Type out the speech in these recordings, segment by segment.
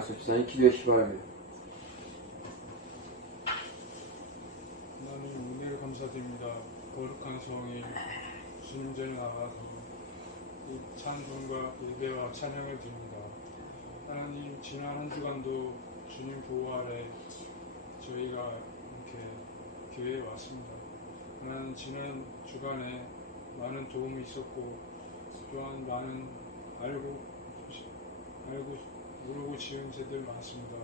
양수 집사님 기도해 주시기 바랍니다. 하나님 은혜를 감사드립니다. 거룩한 성이 주님 전에 나가서 이 찬송과 예배와 찬양을 드립니다. 하나님 지난 한 주간도 주님 보호 아래 저희가 이렇게 교회에 왔습니다. 하나님 지난 주간에 많은 도움이 있었고 또한 많은 알고 모르고 지은 죄들 많습니다.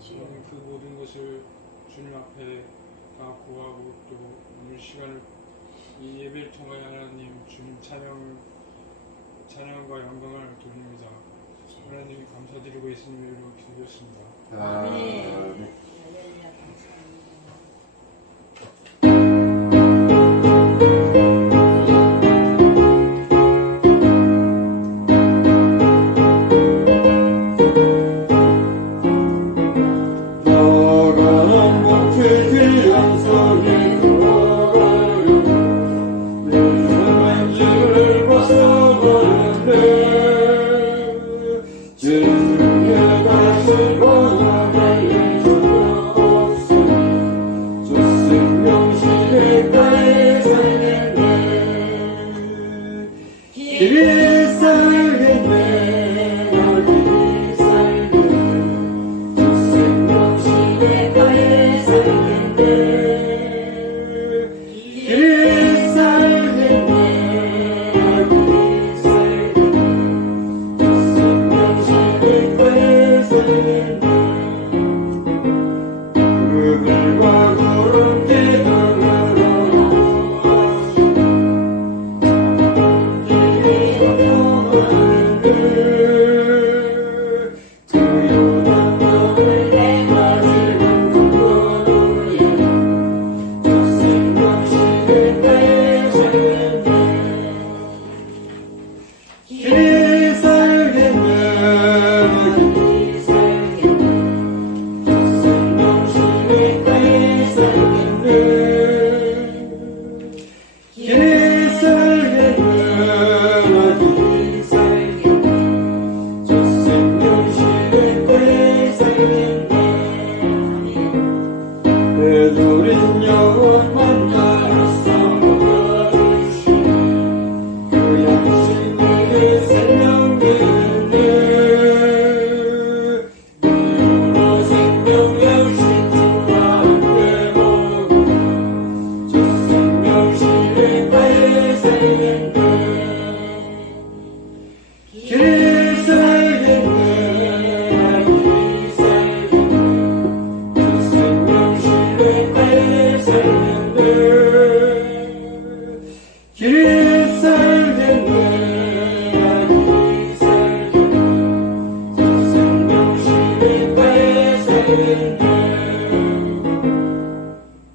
하나님 그 모든 것을 주님 앞에 다 구하고 또 오늘 시간을 이 예배를 통하여 하나님 주님 찬양과 영광을 돌립니다. 하나님 감사드리고 예수님 이름으로 기도했습니다. 아멘.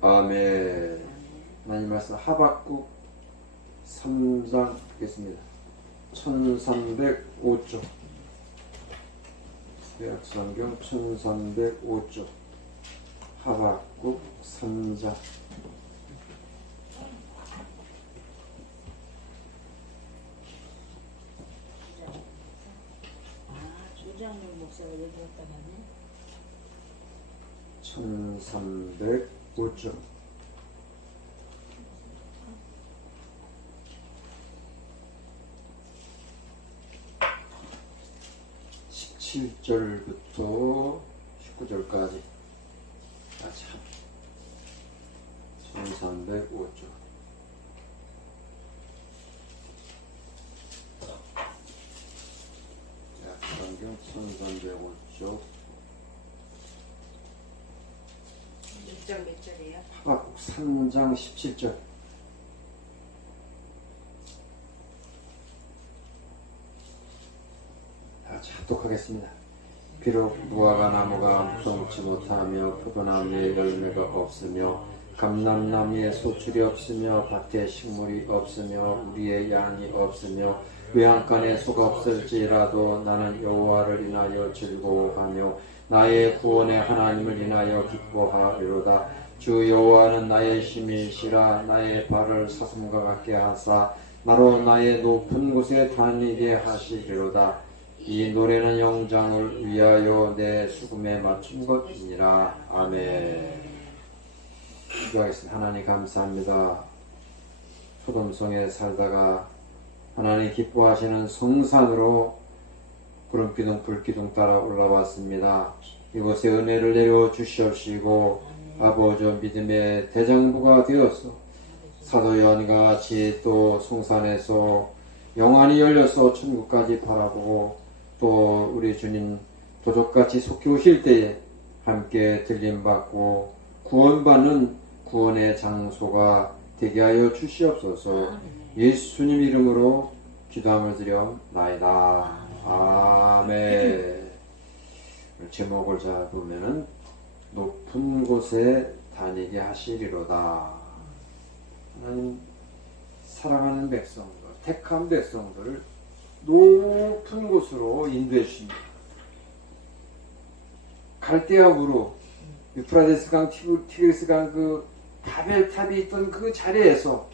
아멘. 하나님 말씀 하박국 3장 듣겠습니다. 1305쪽 구약성경 1305쪽 하박국 3장. 조장렬 목사가 여기 왔다 갔네. 1305쪽 17절부터 19절까지 같이 1305쪽. 성경 1305쪽 몇 절이에요? 하박국 3장 17절. 같이 합독하겠습니다. 비록 무화과 나무가 무성치 못하며 포도나무에 열매가 없으며 감람나무에 소출이 없으며 밭에 식물이 없으며 우리의 양이 없으며 외양간에 소가 없을지라도 나는 여호와를 인하여 즐거워하며 나의 구원의 하나님을 인하여 기뻐하리로다. 주 여호와는 나의 힘이시라. 나의 발을 사슴과 같게 하사 나로 나의 높은 곳에 다니게 하시리로다. 이 노래는 영장을 위하여 내 수금에 맞춘 것이니라. 아멘. 기도하겠습니다. 하나님 감사합니다. 소돔성에 살다가 하나님 기뻐하시는 성산으로 구름기둥 불기둥 따라 올라왔습니다. 이곳에 은혜를 내려 주시옵시고 아버지 믿음의 대장부가 되어서 사도요한과 같이 또 성산에서 영안이 열려서 천국까지 바라보고 또 우리 주님 도적같이 속히 오실 때에 함께 들림받고 구원받는 구원의 장소가 되게 하여 주시옵소서. 예수님 이름으로 기도함을 드려나이다. 아멘. 제목을 잡으면은 높은 곳에 다니게 하시리로다. 하나님 사랑하는 백성들, 택한 백성들을 높은 곳으로 인도해 주십니다. 갈대아우로 유프라데스 강, 티그리스 강 그 바벨탑이 있던 그 자리에서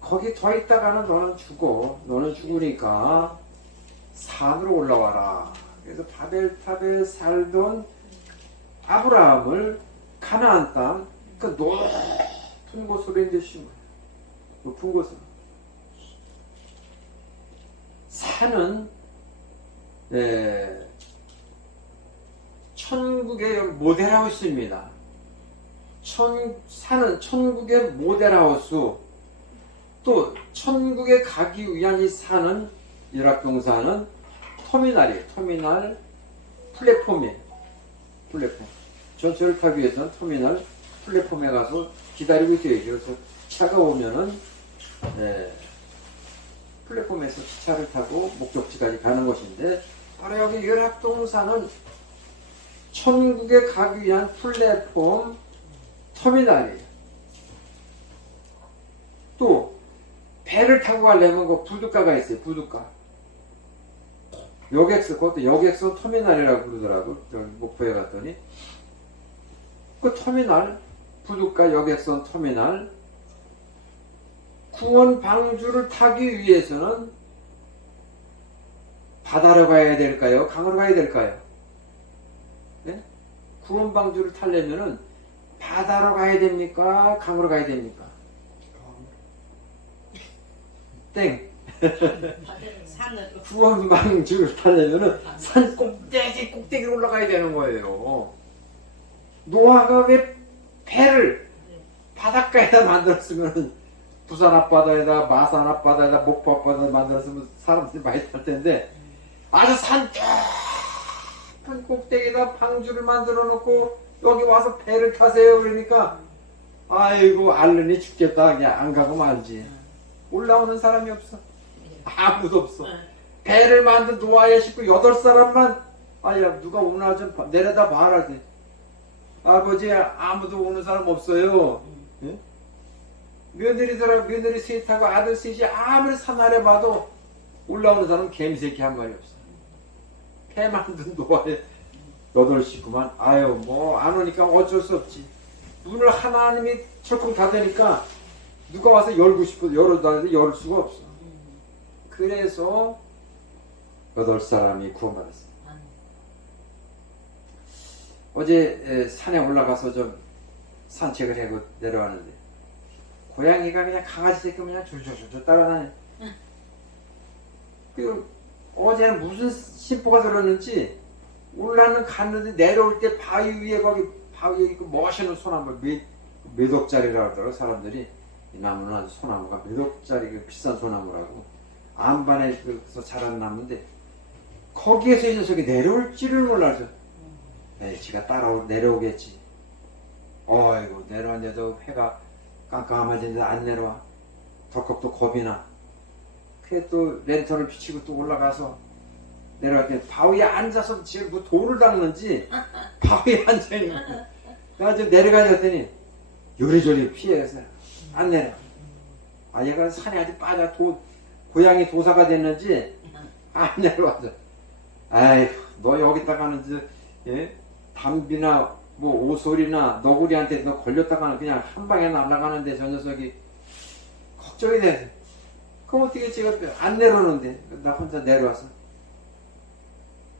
거기 더 있다가는 너는 죽어. 너는 죽으니까 산으로 올라와라. 그래서 바벨탑에 살던 아브라함을 가나안 땅, 그 높은 곳으로 인도해주신 거예요. 높은 곳으로. 산은 천국의 모델하우스입니다. 산은 천국의 모델하우스. 또 천국에 가기 위한 이 산은 일합동산은 터미널이에요. 터미널 플랫폼이에요. 플랫폼. 전철을 타기 위해서는 터미널 플랫폼에 가서 기다리고 있어야죠. 그래서 차가 오면은 플랫폼에서 기차를 타고 목적지까지 가는 것인데 바로 여기 일합동산은 천국에 가기 위한 플랫폼 터미널이에요. 또 배를 타고 가려면 그 부둣가가 있어요. 부둣가. 여객선, 그것도 여객선 터미널이라고 그러더라고. 저기 목포에 갔더니 그 터미널, 부둣가 여객선 터미널. 구원 방주를 타기 위해서는 바다로 가야 될까요? 강으로 가야 될까요? 네? 구원 방주를 타려면은 바다로 가야 됩니까? 강으로 가야 됩니까? 땡. 산으로. 구원 방주를 타려면은 산 꼭대기로 올라가야 되는 거예요. 노아가 왜 배를 바닷가에다 만들었으면 부산 앞바다에다, 마산 앞바다에다, 목포 앞바다에다 만들었으면 사람들이 많이 탈 텐데 아주 산 깊은 꼭대기에다 방주를 만들어 놓고 여기 와서 배를 타세요 그러니까 아이고 알르니 죽겠다. 그냥 안 가고 말지. 올라오는 사람이 없어. 아무도 없어. 배를 만든 노아의 식구 8사람만 아야 누가 오나 좀 내려다 봐라. 아버지 아무도 오는 사람 없어요. 예? 며느리 셋하고 아들 셋이 아무리 산 아래 봐도 올라오는 사람 개미새끼 한 마리 없어. 배 만든 노아의 8식구만 아유 뭐 안 오니까 어쩔 수 없지. 문을 하나님이 철컹 닫으니까 누가 와서 열고 싶어도 열어도 열 수가 없어. 그래서 8사람이 구원받았어요. 어제 산에 올라가서 좀 산책을 하고 내려왔는데 고양이가 그냥 강아지 새끼 그냥 줄줄줄 따라다녀. 그리고 어제는 무슨 심보가 들었는지 올라는 갔는데 내려올 때 바위 위에 거기 바위에 있고 멋있는 소나무 몇 억짜리라고 하더라고 사람들이. 이 나무는 아주 소나무가 몇 억짜리 그 비싼 소나무라고 안반에서 자란 나무인데 거기에서 이 녀석이 내려올 줄을 몰라서 에이 지가 내려오겠지. 어이구 내려왔는데도 해가 깜깜해진데 안 내려와. 덜컥 또 겁이 나. 그래 또 랜턴을 비치고 또 올라가서 내려왔더니 바위에 앉아서 지금 뭐 돌을 닦는지 바위에 앉아있는 거야. 그래가지고 내려가졌더니 요리조리 피해서 안 내려. 아 얘가 산에 아주 빠져 고양이 도사가 됐는지 안 내려와서 아이고 너 여기다가는 예? 담비나 뭐 오솔이나 너구리한테 너 걸렸다가는 그냥 한 방에 날아가는데 저 녀석이 걱정이 돼. 그럼 어떻게 제가 안 내려오는데 나 혼자 내려와서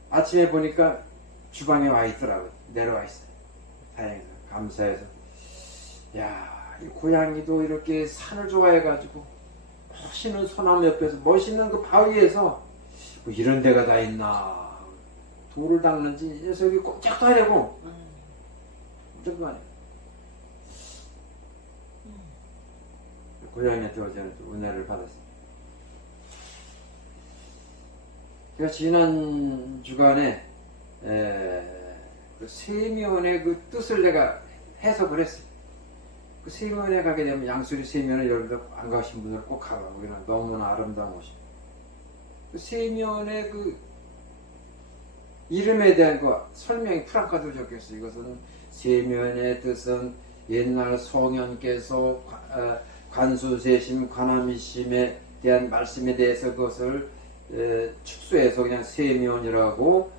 아침에 보니까 주방에 와 있더라고요. 내려와 있어요. 다행히도 감사해서. 야, 이 고양이도 이렇게 산을 좋아해가지고 멋있는 소나무 옆에서 멋있는 그 바위에서 뭐 이런 데가 다 있나. 돌을 닦는지 이 녀석이 꼼짝도 하려고 무조건 안 해요. 고양이한테 어제는 은혜를 받았어요. 제가 지난 주간에 그 세면의 그 뜻을 내가 해석을 했어요. 그 세면에 가게 되면 양수리 세면을 여러분들 안 가신 분들 꼭 가봐. 거기는 너무나 아름다운 곳이에요. 그 세면의 그 이름에 대한 그 설명이 프랑카드로 적혀 있어요. 이것은 세면의 뜻은 옛날 성현께서 관수세심, 관함이심에 대한 말씀에 대해서 그것을 축소해서 그냥 세면이라고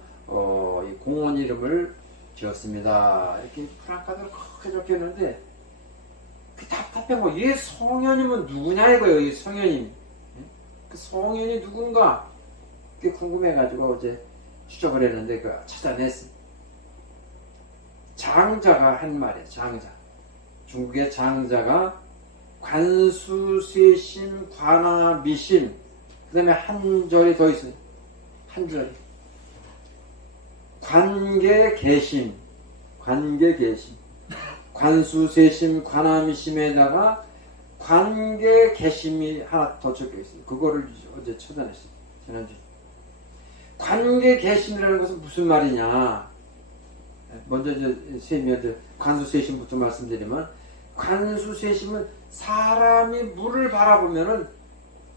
이 공원 이름을 지었습니다. 이렇게 프랑카드로 크게 적혀 있는데 그 답답해. 뭐 얘 성현이면 누구냐 이거예요. 이 성현이. 그 성현이 누군가 그게 궁금해가지고 어제 추적을 했는데 그 찾아냈어. 장자가 한 말이에요. 장자. 중국의 장자가 관수세심, 관하미심, 그 다음에 한 절이 더 있어요. 한 절이. 관계계심, 관계계심. 관수세심, 관하미심에다가 관계계심이 하나 더 적혀 있어요. 그거를 어제 찾아냈어요. 지난주. 관계계심이라는 것은 무슨 말이냐. 먼저 관수세심부터 말씀드리면, 관수세심은 사람이 물을 바라보면은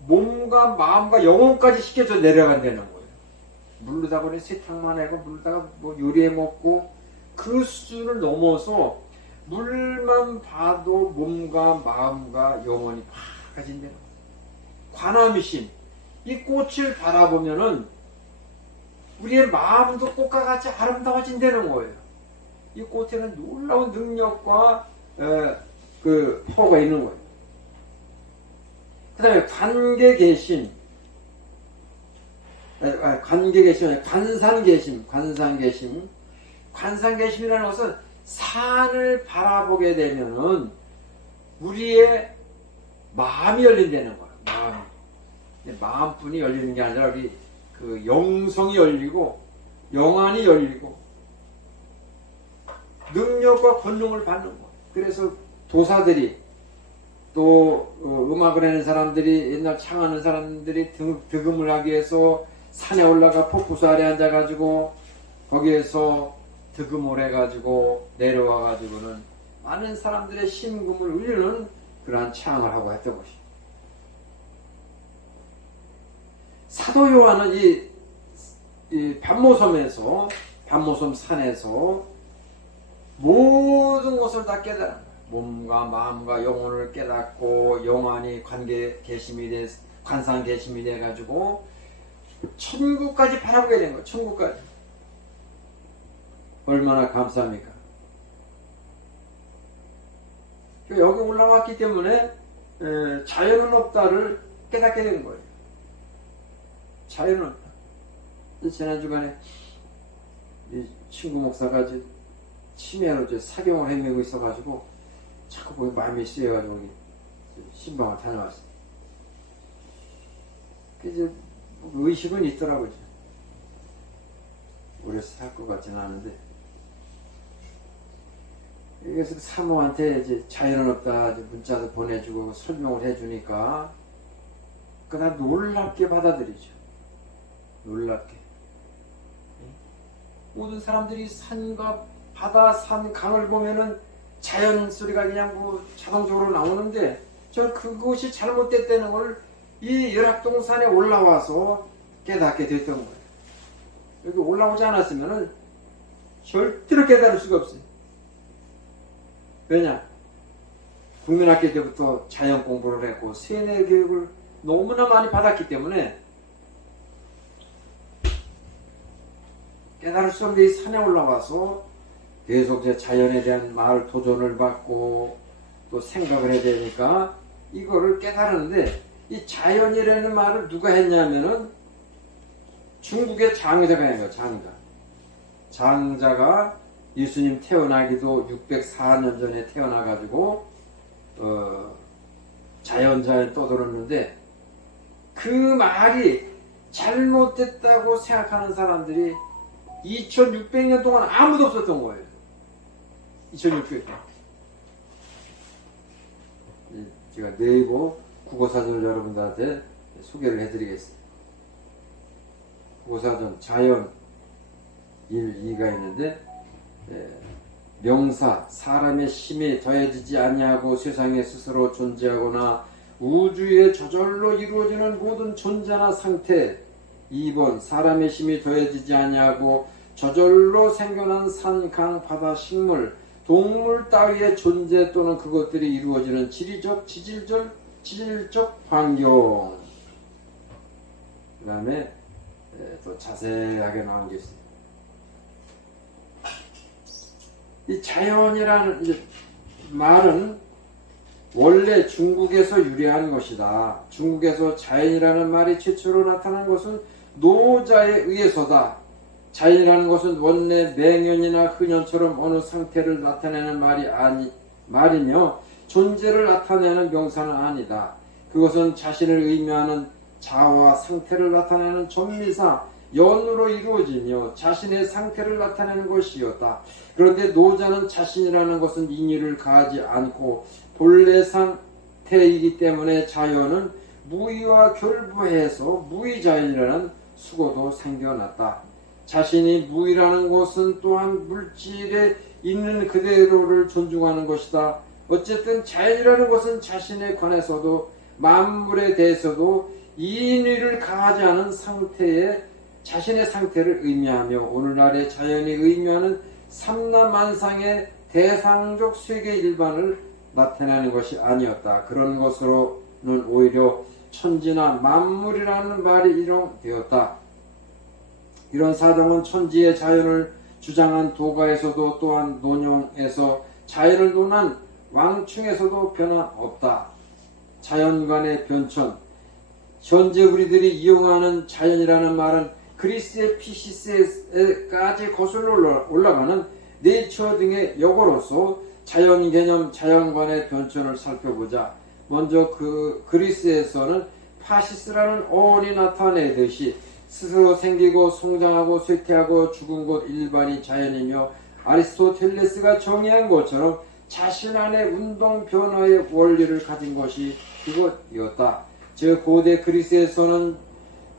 몸과 마음과 영혼까지 시켜져 내려간다는 거예요. 물르다 보니 세탁만 하고 물르다가 뭐 요리해 먹고 그 수준을 넘어서 물만 봐도 몸과 마음과 영혼이 밝아진다는 거예요. 관함이심. 이 꽃을 바라보면은 우리의 마음도 꽃과 같이 아름다워진다는 거예요. 이 꽃에는 놀라운 능력과 그 파워가 있는 거예요. 그 다음에 관계계심, 관계계심, 관상계심, 관상계심. 관상계심이라는 것은 산을 바라보게 되면은 우리의 마음이 열린다는 거예요. 마음뿐이 열리는 게 아니라 우리 그 영성이 열리고 영안이 열리고 능력과 권능을 받는 거예요. 그래서 도사들이 또 음악을 하는 사람들이 옛날 창하는 사람들이 득음을 하기 위해서 산에 올라가 폭포수 아래 앉아가지고 거기에서 득음을 해가지고 내려와가지고는 많은 사람들의 심금을 울리는 그러한 창을 하고 했던 것이죠. 사도 요한은 이 반모섬에서 반모섬 산에서 모든 것을 다 깨달은 몸과 마음과 영혼을 깨닫고 영안이 관계계심이 돼 관상계심이 돼 가지고 천국까지 바라보게 된 거예요. 천국까지. 얼마나 감사합니까? 여기 올라왔기 때문에 자연은 없다를 깨닫게 된 거예요. 자연은 없다. 지난 주간에 이 친구 목사가 치매로 사경을 헤매고 있어가지고 자꾸 보기 마음이 쓰여가지고 신방을 다녀왔어요. 이제 의식은 있더라고요. 오래 살 것 같지는 않은데. 그래서 사모한테 이제 자연은 없다 문자도 보내주고 설명을 해주니까 그다 놀랍게 받아들이죠. 놀랍게. 모든 사람들이 산과 바다, 산, 강을 보면은 자연 소리가 그냥 뭐 자동적으로 나오는데 저 그것이 잘못됐다는 걸 이 열악동산에 올라와서 깨닫게 됐던 거예요. 여기 올라오지 않았으면은 절대로 깨달을 수가 없어요. 왜냐? 국민학교 때부터 자연 공부를 했고 세뇌 교육을 너무나 많이 받았기 때문에 깨달을 수 없는 이 산에 올라와서 계속 자연에 대한 마을 도전을 받고 또 생각을 해야 되니까 이거를 깨달았는데 이 자연이라는 말을 누가 했냐면은 중국의 장자가 있는 거예요. 장자가 예수님 태어나기도 604년 전에 태어나가지고 자연자에 떠들었는데 그 말이 잘못됐다고 생각하는 사람들이 2600년 동안 아무도 없었던 거예요. 2600년. 제가 네이버 국어사전을 여러분들한테 소개를 해드리겠습니다. 국어사전 자연 1, 2가 있는데 명사 사람의 힘이 더해지지 아니하고 세상에 스스로 존재하거나 우주에 저절로 이루어지는 모든 존재나 상태. 2번 사람의 힘이 더해지지 아니하고 저절로 생겨난 산, 강, 바다, 식물, 동물 따위의 존재 또는 그것들이 이루어지는 지리적, 지질적 환경. 그 다음에 또 자세하게 나온 게 있습니다. 이 자연이라는 말은 원래 중국에서 유래한 것이다. 중국에서 자연이라는 말이 최초로 나타난 것은 노자에 의해서다. 자연이라는 것은 원래 맹연이나 흑연처럼 어느 상태를 나타내는 말이며 존재를 나타내는 명사는 아니다. 그것은 자신을 의미하는 자와 상태를 나타내는 전미사, 연으로 이루어지며 자신의 상태를 나타내는 것이었다. 그런데 노자는 자신이라는 것은 인유를 가하지 않고 본래 상태이기 때문에 자연은 무의와 결부해서 무의자연이라는 수고도 생겨났다. 자신이 무의라는 것은 또한 물질에 있는 그대로를 존중하는 것이다. 어쨌든 자연이라는 것은 자신에 관해서도 만물에 대해서도 인의를 가하지 않은 상태에 자신의 상태를 의미하며 오늘날의 자연이 의미하는 삼라만상의 대상적 세계 일반을 나타내는 것이 아니었다. 그런 것으로는 오히려 천지나 만물이라는 말이 인용되었다. 이런 사정은 천지의 자연을 주장한 도가에서도 또한 논용에서 자연을 논한 왕충에서도 변함없다. 자연간의 변천. 현재 우리들이 이용하는 자연이라는 말은 그리스의 피시스에까지 거슬러 올라가는 네이처 등의 역어로서 자연 개념, 자연관의 변천을 살펴보자. 먼저 그리스에서는 파시스라는 어원이 나타내듯이 스스로 생기고 성장하고 쇠퇴하고 죽은 것 일반이 자연이며 아리스토텔레스가 정의한 것처럼 자신 안에 운동 변화의 원리를 가진 것이 그것이었다. 즉 고대 그리스에서는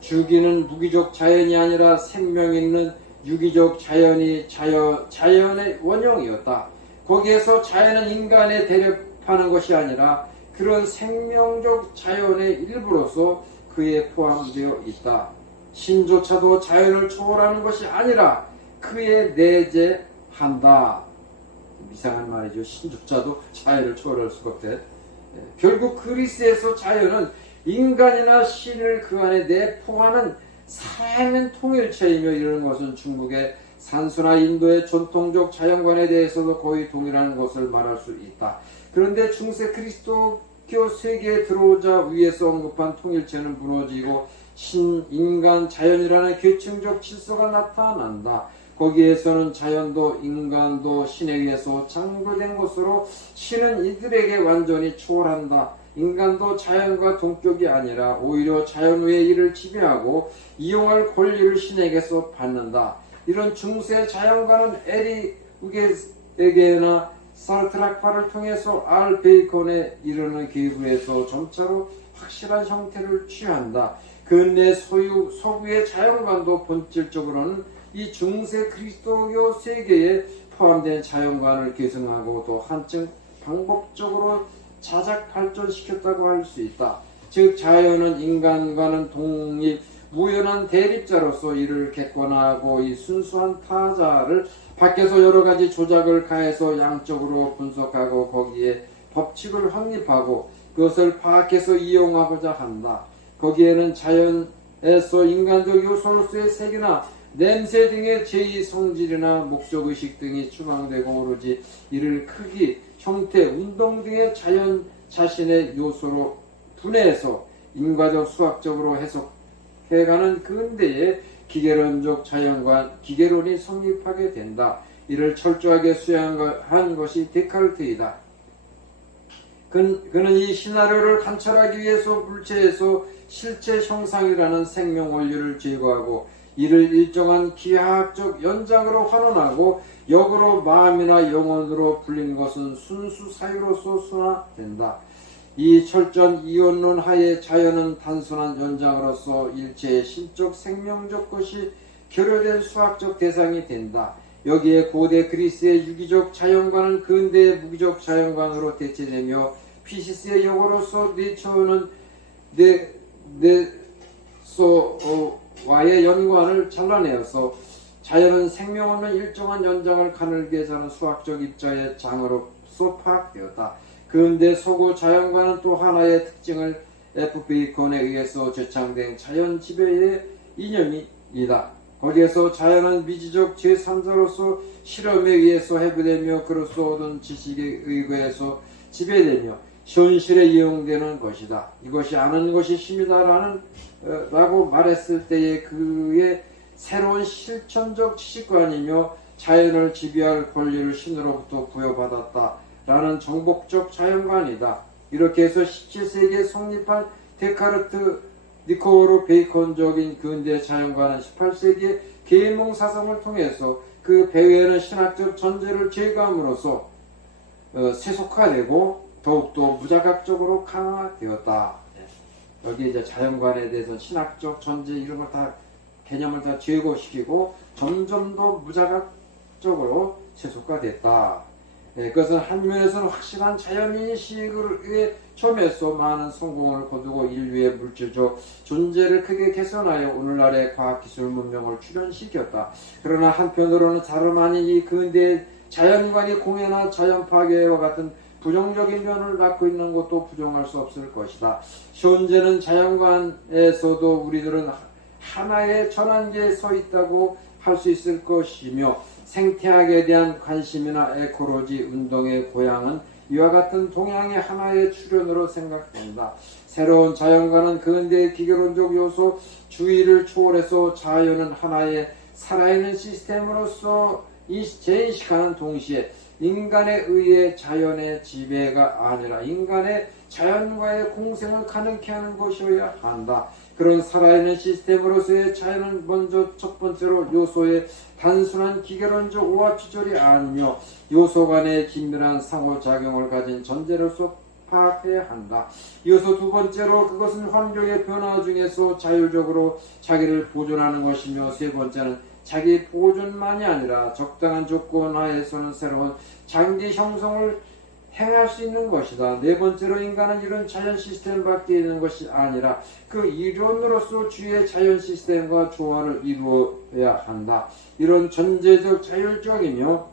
죽이는 무기적 자연이 아니라 생명 있는 유기적 자연이 자연의 원형이었다. 거기에서 자연은 인간에 대립하는 것이 아니라 그런 생명적 자연의 일부로서 그에 포함되어 있다. 신조차도 자연을 초월하는 것이 아니라 그에 내재한다. 이상한 말이죠. 신조차도 자연을 초월할 수가 없대. 결국 그리스에서 자연은 인간이나 신을 그 안에 내포하는 살아있는 통일체이며 이런 것은 중국의 산수나 인도의 전통적 자연관에 대해서도 거의 동일한 것을 말할 수 있다. 그런데 중세 그리스도교 세계에 들어오자 위에서 언급한 통일체는 무너지고 신인간 자연이라는 계층적 질서가 나타난다. 거기에서는 자연도 인간도 신에 의해서 창조된 것으로 신은 이들에게 완전히 초월한다. 인간도 자연과 동격이 아니라 오히려 자연 외의 일을 지배하고 이용할 권리를 신에게서 받는다. 이런 중세 자연가는 에리 우게에게나 사르트락파를 통해서 알 베이컨에 이르는 계급에서 점차로 확실한 형태를 취한다. 근래 서구의 자연관도 본질적으로는 이 중세 그리스도교 세계에 포함된 자연관을 계승하고 또 한층 방법적으로 자작 발전시켰다고 할 수 있다. 즉 자연은 인간과는 독립 무연한 대립자로서 이를 객관화하고 이 순수한 타자를 밖에서 여러 가지 조작을 가해서 양적으로 분석하고 거기에 법칙을 확립하고 그것을 파악해서 이용하고자 한다. 거기에는 자연에서 인간적 요소로서의 색이나 냄새 등의 제2성질이나 목적의식 등이 추방되고 오로지 이를 크기, 형태, 운동 등의 자연 자신의 요소로 분해해서 인과적 수학적으로 해석해가는 근대의 기계론적 자연관, 기계론이 성립하게 된다. 이를 철저하게 수양한 것이 데카르트이다. 그는 이 시나리오를 관철하기 위해서 물체에서 실체 형상이라는 생명 원리를 제거하고 이를 일정한 기하학적 연장으로 환원하고 역으로 마음이나 영혼으로 불린 것은 순수 사유로서 순화된다. 이 철저한 이원론 하에 자연은 단순한 연장으로서 일체의 신적 생명적 것이 결여된 수학적 대상이 된다. 여기에 고대 그리스의 유기적 자연관은 근대의 무기적 자연관으로 대체되며 피시스의 역으로서 네처는 네소와의 연관을 잘라내어서 자연은 생명 없는 일정한 연장을 가늘게 자는 수학적 입자의 장으로서 파악되었다. 근대 서구 자연관은 또 하나의 특징을 F. 베이컨에 의해서 제창된 자연 지배의 이념이다. 거기에서 자연은 미지적 제3자로서 실험에 의해서 해부되며 그로서 얻은 지식에 의거해서 지배되며 현실에 이용되는 것이다. 이것이 아는 것이 힘이다 라고 말했을 때의 그의 새로운 실천적 지식관이며 자연을 지배할 권리를 신으로부터 부여받았다 라는 정복적 자연관이다. 이렇게 해서 17세기에 성립한 데카르트 니코로 베이컨적인 근대 자연관은 18세기의 계몽 사상을 통해서 그 배후에는 신학적 전제를 제거함으로써 세속화되고 더욱더 무자각적으로 강화되었다. 여기 이제 자연관에 대해서 신학적 전제 이런 걸 다 개념을 다 제거시키고 점점 더 무자각적으로 세속화됐다. 그것은 한면에서는 확실한 자연인식을 점에서 많은 성공을 거두고 인류의 물질적 존재를 크게 개선하여 오늘날의 과학기술 문명을 출현시켰다. 그러나 한편으로는 다름 아닌 이 근대의 자연관이 공해나 자연파괴와 같은 부정적인 면을 갖고 있는 것도 부정할 수 없을 것이다. 현재는 자연관에서도 우리들은 하나의 전환기에 서 있다고 할 수 있을 것이며 생태학에 대한 관심이나 에코로지 운동의 고향은 이와 같은 동양의 하나의 출현으로 생각된다. 새로운 자연관은 근대의 기계론적 요소 주의를 초월해서 자연은 하나의 살아있는 시스템으로서 재인식하는 동시에 인간에 의해 자연의 지배가 아니라 인간의 자연과의 공생을 가능케 하는 것이어야 한다. 그런 살아있는 시스템으로서의 자연은 먼저 첫 번째로 요소의 단순한 기계론적 오합지졸이 아니며 요소 간의 긴밀한 상호작용을 가진 전제로서 파악해야 한다. 이어서 두 번째로 그것은 환경의 변화 중에서 자율적으로 자기를 보존하는 것이며 세 번째는 자기 보존만이 아니라 적당한 조건 하에서는 새로운 장기 형성을 행할 수 있는 것이다. 네 번째로 인간은 이런 자연 시스템 밖에 있는 것이 아니라 그 이론으로서 주위의 자연 시스템과 조화를 이루어야 한다. 이런 전제적 자율적이며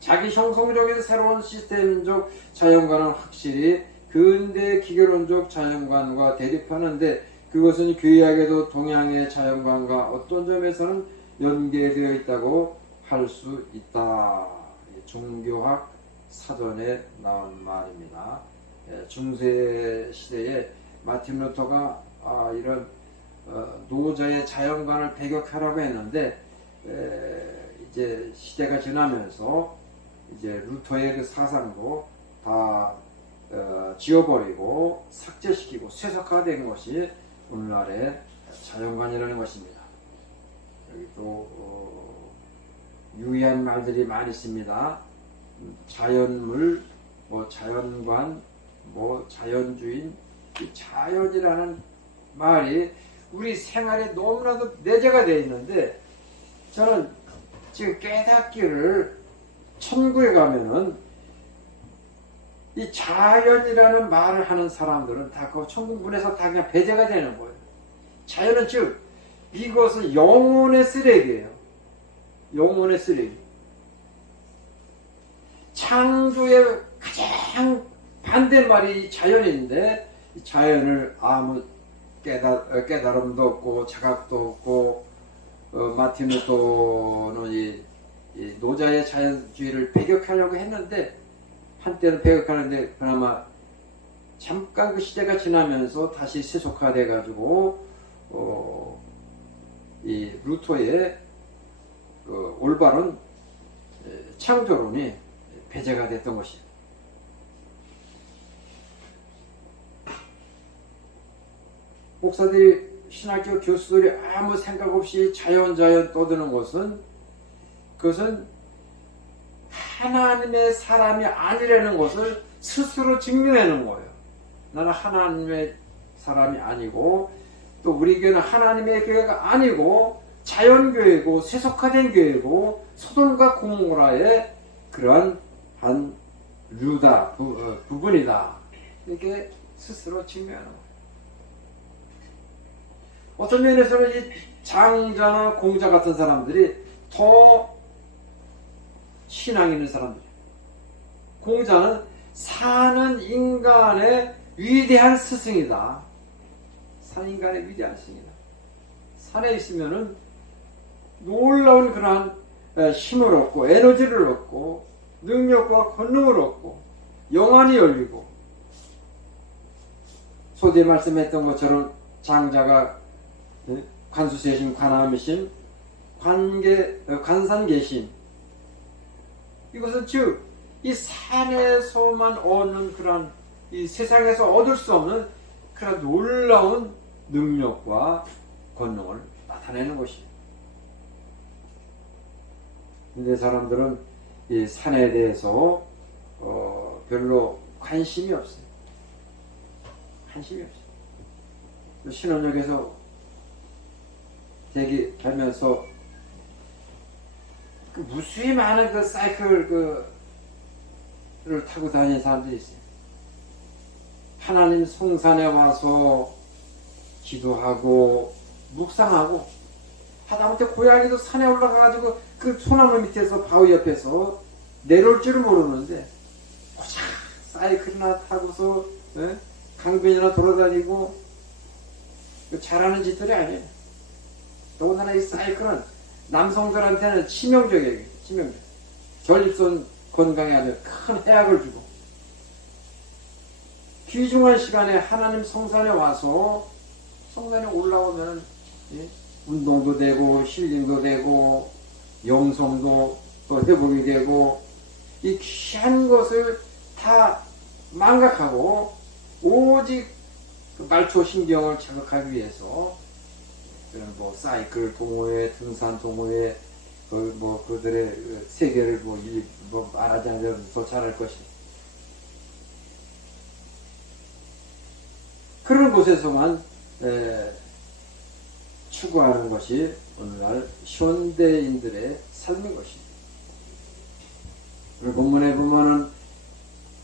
자기 형성적인 새로운 시스템적 자연관은 확실히 근대 기계론적 자연관과 대립하는데 그것은 교의학에도 동양의 자연관과 어떤 점에서는 연계되어 있다고 할 수 있다. 종교학 사전에 나온 말입니다. 중세 시대에 마틴 루터가 이런 노자의 자연관을 배격하라고 했는데 이제 시대가 지나면서 이제 루터의 그 사상도 다 지워버리고 삭제시키고 쇠석화된 것이 오늘날의 자연관이라는 것입니다. 여기 또 유의한 말들이 많이 있습니다. 자연물, 뭐 자연관, 뭐 자연주인, 이 자연이라는 말이 우리 생활에 너무나도 내재가 되어 있는데 저는 지금 깨닫기를 천국에 가면은 이 자연이라는 말을 하는 사람들은 다 그 천국 문에서 다 그냥 배제가 되는 거예요. 자연은 즉 이것은 영혼의 쓰레기예요. 영혼의 쓰레기. 창조의 가장 반대말이 자연인데 자연을 아무 깨달음도 없고 자각도 없고 마틴 루터는 이 노자의 자연주의를 배격하려고 했는데 한때는 배격하는데 그나마 잠깐 그 시대가 지나면서 다시 세속화돼 가지고 이 루터의 그 올바른 창조론이 배제가 됐던 것이에요. 목사들이 신학교 교수들이 아무 생각 없이 자연자연 떠드는 것은 그것은 하나님의 사람이 아니라는 것을 스스로 증명하는 거예요. 나는 하나님의 사람이 아니고 또 우리 교회는 하나님의 교회가 아니고 자연교회고 세속화된 교회고 소돔과 고모라의 그러한 한 류다 부분이다 이렇게 스스로 증명하는 거예요. 어떤 면에서는 이 장자나 공자 같은 사람들이 더 신앙 있는 사람들이에요. 공자는 사는 인간의 위대한 스승이다. 사는 인간의 위대한 스승이다. 산에 있으면은 놀라운 그러한 힘을 얻고 에너지를 얻고 능력과 권능을 얻고 영안이 열리고 소대에 말씀했던 것처럼 장자가 관수세신, 관함이신, 관산계신 이것은 즉 이 산에서만 얻는 그런 이 세상에서 얻을 수 없는 그런 놀라운 능력과 권능을 나타내는 것이에요. 근데 사람들은 이 산에 대해서 별로 관심이 없어요. 관심이 없어요. 신혼역에서 대기하면서 그 무수히 많은 그 사이클을 타고 다니는 사람들이 있어요. 하나님 성산에 와서 기도하고 묵상하고 하다못해 고양이도 산에 올라가가지고 그 소나무 밑에서 바위 옆에서 내려올 줄을 모르는데 고작 사이클이나 타고서 강변이나 돌아다니고 잘하는 짓들이 아니에요. 더군다나 이 사이클은 남성들한테는 치명적이에요. 치명적. 전립선 건강에 아주 큰 해악을 주고 귀중한 시간에 하나님 성산에 와서 성산에 올라오면 운동도 되고 힐링도 되고 영성도 또 회복이 되고 이 귀한 것을 다 망각하고 오직 그 말초 신경을 자극하기 위해서 그런 뭐 사이클 동호회, 등산 동호회, 그들의 세계를 말하지 않아도 더 잘할 것이. 그런 곳에서만 추구하는 것이 오늘날 현대인들의 삶인 것입니다. 오늘 본문에 보면은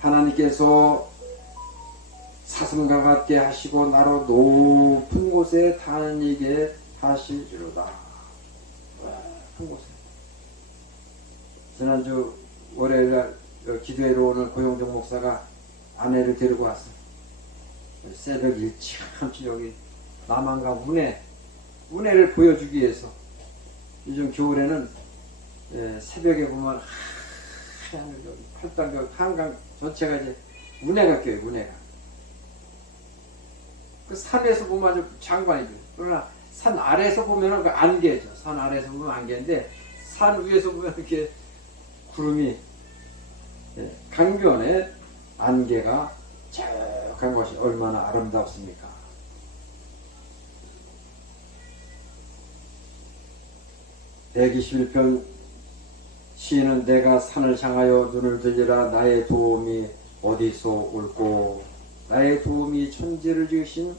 하나님께서 사슴과 같게 하시고 나로 높은 곳에 다니게 하시리로다. 높은 곳에. 지난주 월요일날 기도회로 오는 고용정 목사가 아내를 데리고 왔어요. 새벽 일찌감치 여기 남한강 운해를 보여주기 위해서 요즘 겨울에는 새벽에 보면 하얀 팔당 한강 전체가 이제 운해가 껴요. 운해가 그 산에서 보면 아주 장관이죠. 그러나 산 아래에서 보면은 그 안개죠. 산 아래에서 보면 안개인데 산 위에서 보면 이렇게 구름이 강변에 안개가 쫙한 것이 얼마나 아름답습니까? (121편) 시인은 내가 산을 향하여 눈을 들리라. 나의 도움이 어디서 올꼬. 나의 도움이 천지를 지으신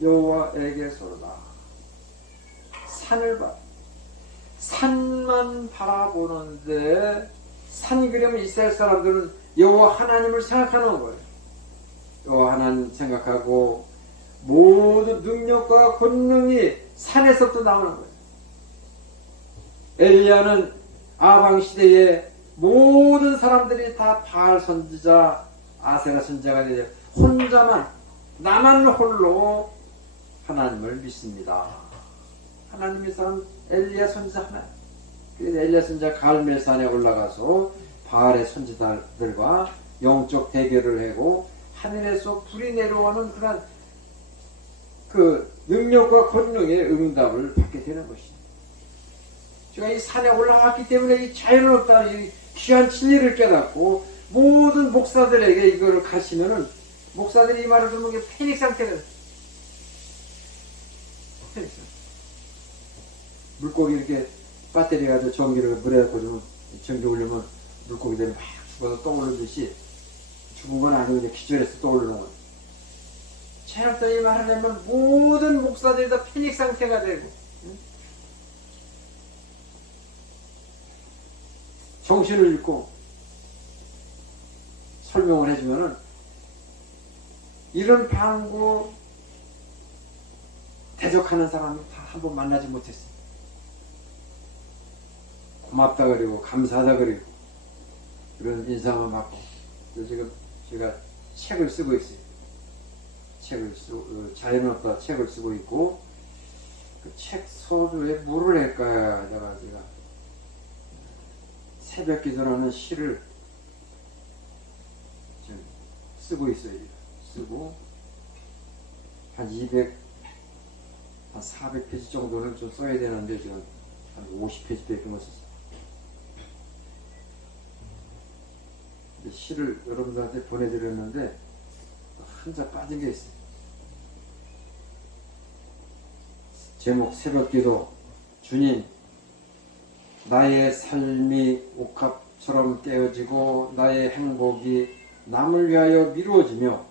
여호와에게서로다. 산을 봐. 산만 바라보는데 산 그림 이스라엘 사람들은 여호와 하나님을 생각하는 거예요. 여호와 하나님 생각하고 모든 능력과 권능이 산에서부터 나오는 거예요. 엘리야는 아방 시대에 모든 사람들이 다 바알 선지자, 아세라 선지자가 되어 혼자만 나만 홀로 하나님을 믿습니다. 하나님의 사람 엘리야 선지자 하나. 그래서 엘리야 선지자 갈멜산에 올라가서 바알의 선지자들과 영적 대결을 하고 하늘에서 불이 내려오는 그런 그 능력과 권능의 응답을 받게 되는 것입니다. 제가 이 산에 올라왔기 때문에 이 자연을 없다, 이 귀한 진리를 깨닫고 모든 목사들에게 이거를 가시면은 목사들이 이 말을 듣는 게 패닉 상태가 돼요. 패닉 상태. 물고기 이렇게 배터리 가지고 전기를 물에 꽂으면 전기 올리면 물고기들이 막 죽어서 떠오르듯이 죽은 건 아니고 이제 기절해서 떠오르는 거예요. 체력도 이 말을 하면 모든 목사들이 다 패닉 상태가 되고 정신을 잃고 설명을 해주면은 이런 방구 대적하는 사람은 다 한 번 만나지 못했어요. 고맙다 그리고 감사하다 그리고 그런 인상을 받고 지금 제가 책을 쓰고 있어요. 자연없다 책을 쓰고 있고 그 책 서두에 뭐를 할까 하다가 제가 새벽 기도라는 시를 지금 쓰고 있어요. 쓰고 한 400페이지 정도는 좀 써야 되는데 지금 한 50페이지밖에 못 썼어요. 시를 여러분들한테 보내드렸는데 한자 빠진 게 있어요. 제목 새벽기도. 주님, 나의 삶이 옥합처럼 깨어지고 나의 행복이 남을 위하여 미루어지며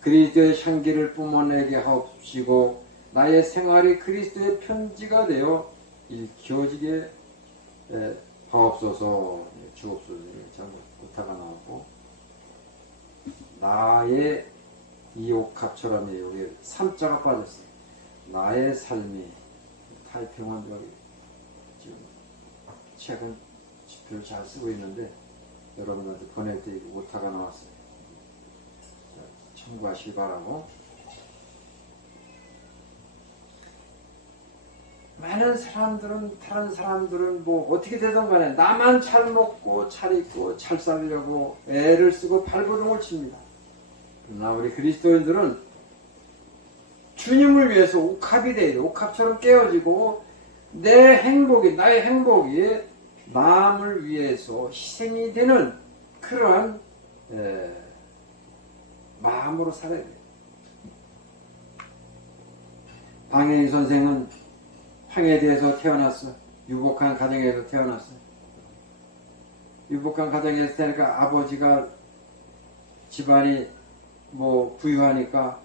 그리스도의 향기를 뿜어내게 하옵시고 나의 생활이 그리스도의 편지가 되어 일켜지게 하옵소서. 주옵소서. 잘못 오타가 나왔고 나의 이 옥합처럼 여기 3자가 빠졌어요. 나의 삶이 타이핑은 여기 지금 책은 지표를 잘 쓰고 있는데 여러분한테 보낼 때 오타가 나왔어요. 참고하시기 바라고. 많은 사람들은 다른 사람들은 뭐 어떻게 되든 간에 나만 잘 먹고 잘 입고 잘 살려고 애를 쓰고 발버둥을 칩니다. 그러나 우리 그리스도인들은 주님을 위해서 옥합이 돼야 돼. 옥합처럼 깨어지고 내 행복이 나의 행복이 남을 위해서 희생이 되는 그러한 마음으로 살아야 돼요. 방해인 선생은 황해대에서 태어났어. 유복한 가정에서 태어났어. 유복한 가정에서 태어나니까 아버지가 집안이 뭐 부유하니까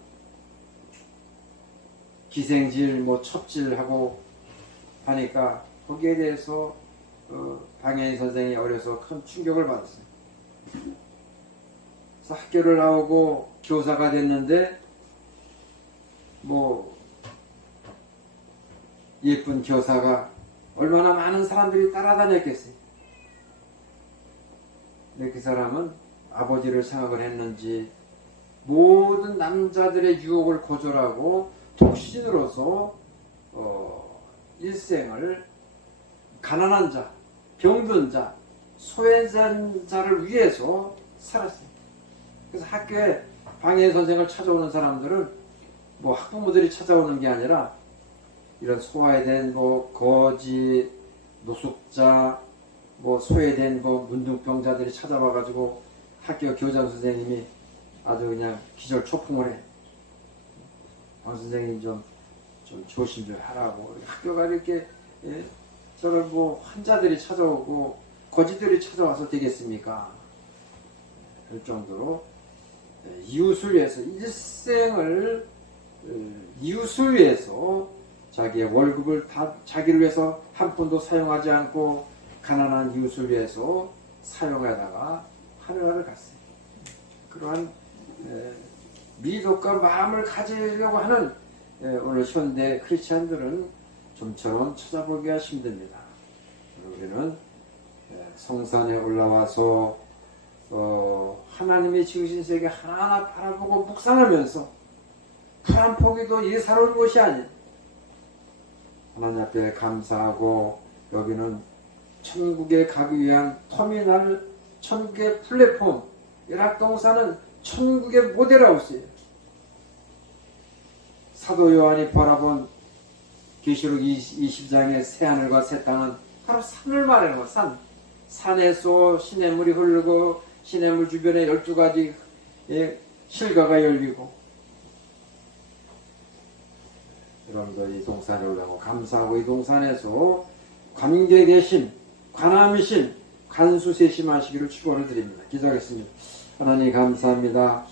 기생질 뭐 첩질하고 하니까 거기에 대해서 방해인 선생이 어려서 큰 충격을 받았어요. 그래서 학교를 나오고 교사가 됐는데 뭐 예쁜 교사가 얼마나 많은 사람들이 따라다녔겠어요. 근데 그 사람은 아버지를 생각을 했는지 모든 남자들의 유혹을 거절하고 독신으로서 일생을 가난한 자, 병든 자, 소외된 자를 위해서 살았어요. 그래서 학교에 방해 선생을 찾아오는 사람들은 뭐 학부모들이 찾아오는 게 아니라 이런 소외된 뭐 거지, 노숙자, 뭐 소외된 뭐 문둥병자들이 찾아와가지고 학교 교장 선생님이 아주 그냥 기절초풍을 해. 방 선생님 좀 조심 좀 하라고. 학교가 이렇게 저를 뭐 환자들이 찾아오고 거지들이 찾아와서 되겠습니까? 그럴 정도로 이웃을 위해서 일생을 이웃을 위해서 자기의 월급을 다 자기를 위해서 한 푼도 사용하지 않고 가난한 이웃을 위해서 사용하다가 하늘나라를 갔어요. 그러한 미덕과 마음을 가지려고 하는 오늘 현대 크리스찬들은 좀처럼 찾아보기가 힘듭니다. 우리는 성산에 올라와서 하나님의 지으신 세계 하나하나 바라보고 묵상하면서 풀 한 포기도 예사로운 것이 아닌 하나님 앞에 감사하고 여기는 천국에 가기 위한 터미널, 천국의 플랫폼, 열악동사는 천국의 모델하우스예요. 사도 요한이 바라본 계시록 20장의 새하늘과 새 땅은 바로 산을 말하는 거야. 산에서 시냇물이 흐르고 시냇물 주변에 12가지 실과가 열리고, 여러분들 이 동산에 올라가고 감사하고 이 동산에서 관계 계신 관함이신 간수 세심하시기를 축원을 드립니다. 기도하겠습니다. 하나님 감사합니다.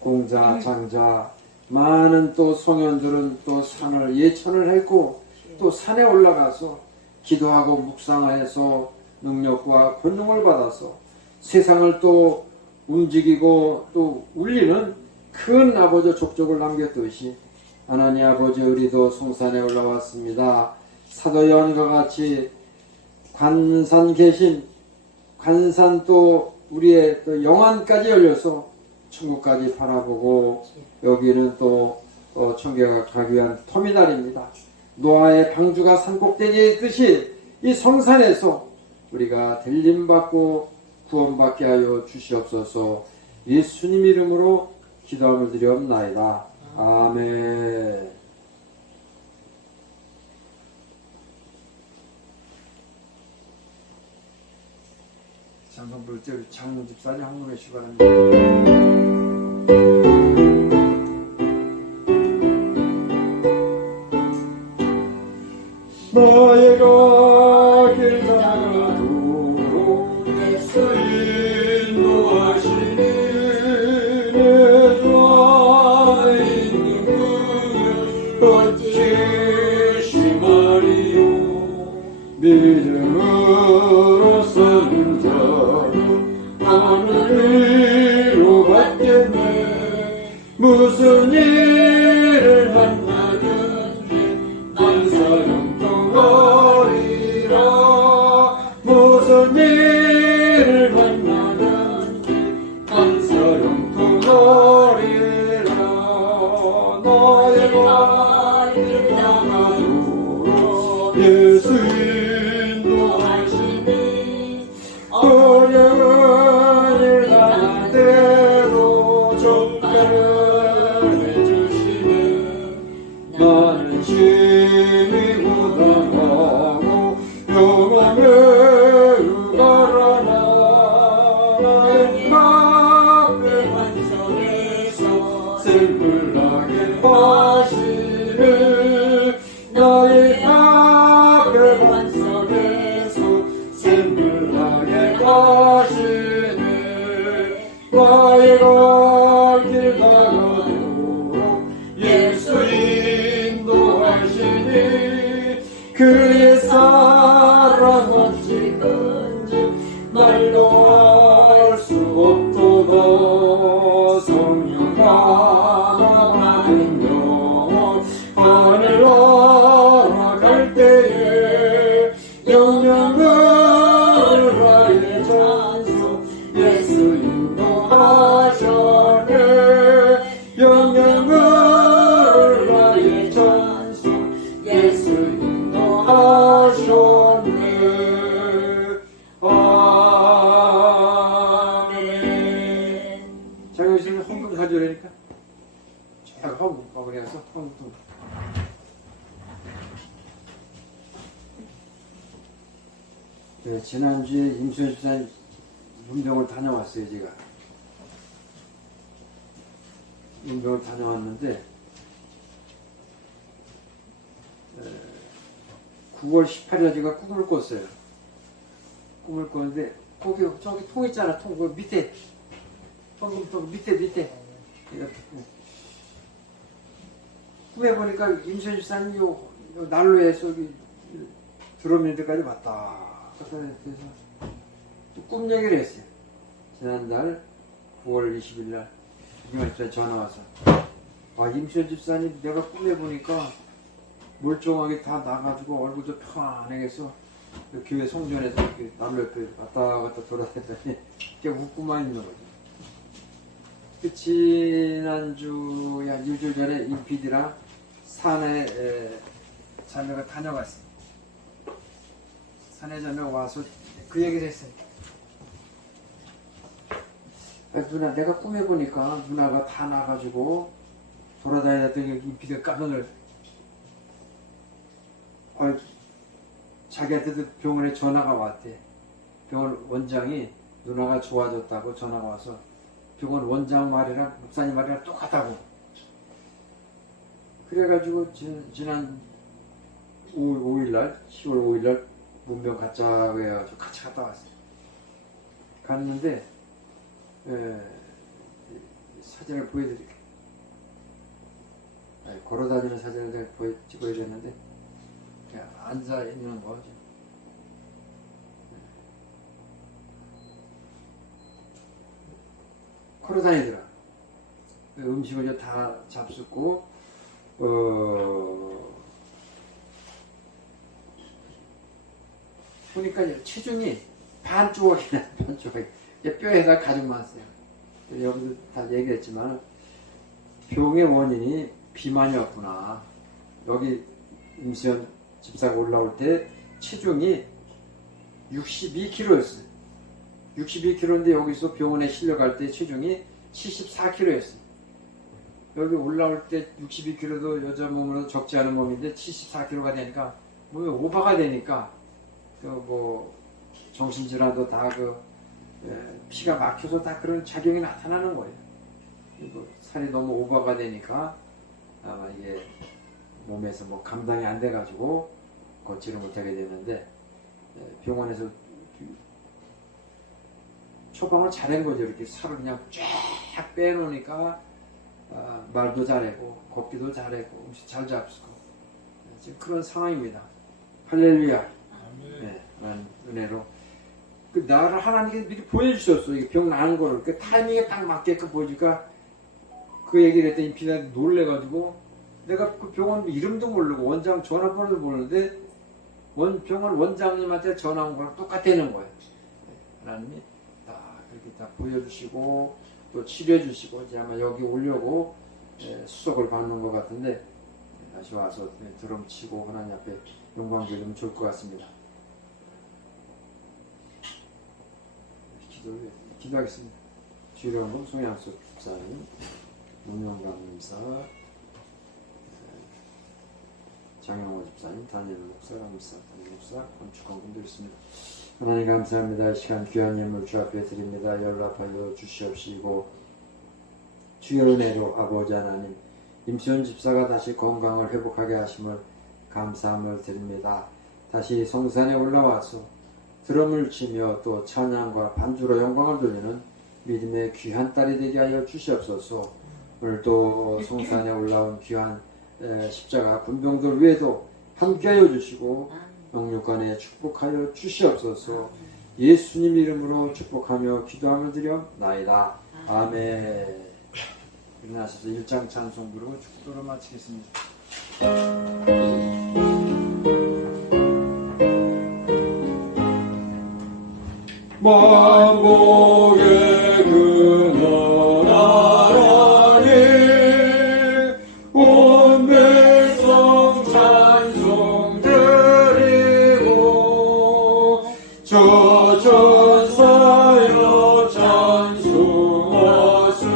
공자 장자 많은 또 성현들은 또 산을 예천을 했고 또 산에 올라가서 기도하고 묵상해서 능력과 권능을 받아서 세상을 또 움직이고 또 울리는 큰 아버지 족적을 남겼듯이 하나님 아버지 우리도 성산에 올라왔습니다. 사도 요한과 같이 관산 계신 관산 또 우리의 또 영안까지 열려서 천국까지 바라보고 여기는 또 천국에 가기 위한 터미널입니다. 노아의 방주가 산꼭대기에 있듯이 이 성산에서 우리가 들림받고 구원받게 하여 주시옵소서. 예수님 이름으로 기도함을 드리옵나이다. 아멘. 찬송 부를 때 장로 집사님 한 분의 시간입니다. 너희가 길 가도록 예수 인도하시니 내 주 안에 있는 그녀 어찌 심하리요. 믿음으로 서는 자는 하늘로 받겠네. 무슨 일을 만나든지 만사형통하리라. 무슨 일을 만나든지 만사형통하리라. 너희가 길 나가도록 예수 인도하시니 어려운 일 당할 때로 족가를 해주시네. 나는 심히 고단하고 영광을 가라나. 나의 앞에 환성에서 슬플 나게 하시네. 나의 앞에 환성에서 슬플 나게 하시네. 나의 길 나가도록 예수 인도하시니 그의 사랑 어찌 큰지 말로 할 수 없도다. 성령 받은 영혼 하늘 올라갈 때에 영영을 하의 찬송 예수 인도하셨네. 영영을 하의 찬송 예수 인도하셨네. 아멘. 자, 여기서는 헌금 가져오니까 제가 헌금 가버려 가서 헌금. 네, 지난주에 임수현 집사님 문병을 다녀왔어요. 제가 문병을 다녀왔는데 9월 18일에 제가 꿈을 꿨어요. 꿈을 꿨는데 거기 저기 통 있잖아. 통 그 밑에 통 밑에 내가 꿈에 보니까 임수현 집사님이 요 난로에서 여기 들어오는 데까지 왔다. 그래서 꿈 얘기를 했어요. 지난달 9월 20일 날 이만저에 전화 와서 임수현 집사님 내가 꿈에 보니까 멀쩡하게 다 나가지고 얼굴도 편안하게 해서 교회 성전에서 이렇게 난로 옆에 왔다 갔다 돌아다녔더니 이렇게 웃고만 있는 거죠. 그 지난주 한 일주일 전에 임PD랑 산에 자매가 다녀갔어요. 산에 자매 와서 그 얘기를 했어요. 누나 내가 꿈에 보니까 누나가 다 나가지고 돌아다니던 임피디가 깜짝 놀랐어. 자기한테도 병원에 전화가 왔대. 병원 원장이 누나가 좋아졌다고 전화가 와서 병원 원장 말이랑 목사님 말이랑 똑같다고. 그래가지고 지난 5일날 10월 5일날 문병 가자고 해가지고 같이 갔다 왔어요. 갔는데 사진을 보여드릴게요. 걸어다니는 사진을 내가 찍어야 되는데 그냥 앉아 있는 거죠. 걸어다니더라. 음식을 이제 다 잡숫고 보니까 체중이 반조각이나 반조각. 뼈에다 가죽 많았어요. 여기도 다 얘기했지만 병의 원인이 비만이었구나. 여기 임수연 집사가 올라올 때 체중이 62kg였어요. 62kg인데 여기서 병원에 실려갈 때 체중이 74kg였어요. 여기 올라올 때 62kg도 여자 몸으로 적지 않은 몸인데 74kg가 되니까 뭐 오버가 되니까 뭐 정신질환도 다 피가 막혀서 다 그런 작용이 나타나는 거예요. 그리고 살이 너무 오버가 되니까 아마 이게 몸에서 뭐 감당이 안 돼가지고 걷지를 못하게 되는데 병원에서 처방을 잘한 거죠. 이렇게 살을 그냥 쫙 빼놓으니까 말도 잘하고 걷기도 잘하고 음식 잘 잡수고 지금 그런 상황입니다. 할렐루야. 네, 난 은혜로 나를 하나님께 미리 보여주셨어. 이게 병 나는 거를 그 타이밍에 딱 맞게끔 보여주니까 그 얘기를 했더니 피가 놀래가지고 내가 그 병원 이름도 모르고 원장 전화번호도 모르는데 병원 원장님한테 전화 온 거랑 똑같다는 거예요. 하나님이 다 그렇게 다 보여주시고 또 치료해 주시고 이제 아마 여기 오려고 수속을 받는 것 같은데 다시 와서 드럼 치고 하나님 앞에 영광 드리면 좋을 것 같습니다. 기도하겠습니다. 주일원금 송양수 집사님, 문영감 님사, 장영호 집사님, 다니엘 목사, 감사, 담임 목사, 건축원금도 있습니다. 하나님 감사합니다. 이 시간 귀한 예물 주 앞에 드립니다. 연락하여 주시옵시고 주의 은혜로 아버지 하나님 임수연 집사가 다시 건강을 회복하게 하심을 감사함을 드립니다. 다시 성산에 올라와서 드럼을 치며 또 찬양과 반주로 영광을 돌리는 믿음의 귀한 딸이 되게 하여 주시옵소서. 오늘 또 성산에 올라온 귀한 십자가 군병들 외에도 함께하여 주시고 영육간에 축복하여 주시옵소서. 예수님 이름으로 축복하며 기도하며 드려나이다. 아멘. 일어나셔서 1장 찬송 부르고 축도로 마치겠습니다. 만복의 근원 하나님 온 백성 찬송 드리고 저 천사여 찬송하세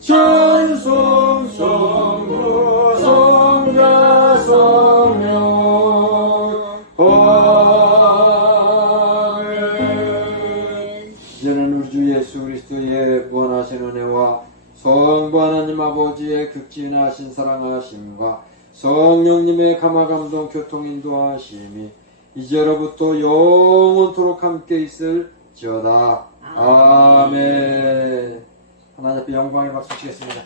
찬송 성부 성자 성령 이제는 우리 주 예수 그리스도의 무한하신 은혜와 성부 하나님 아버지의 극진하신 사랑하심과 성령님의 감화감동 교통인도하심이 이제로부터 영원토록 함께 있을지어다. 아멘. 하나님 앞에 영광의 박수 치겠습니다.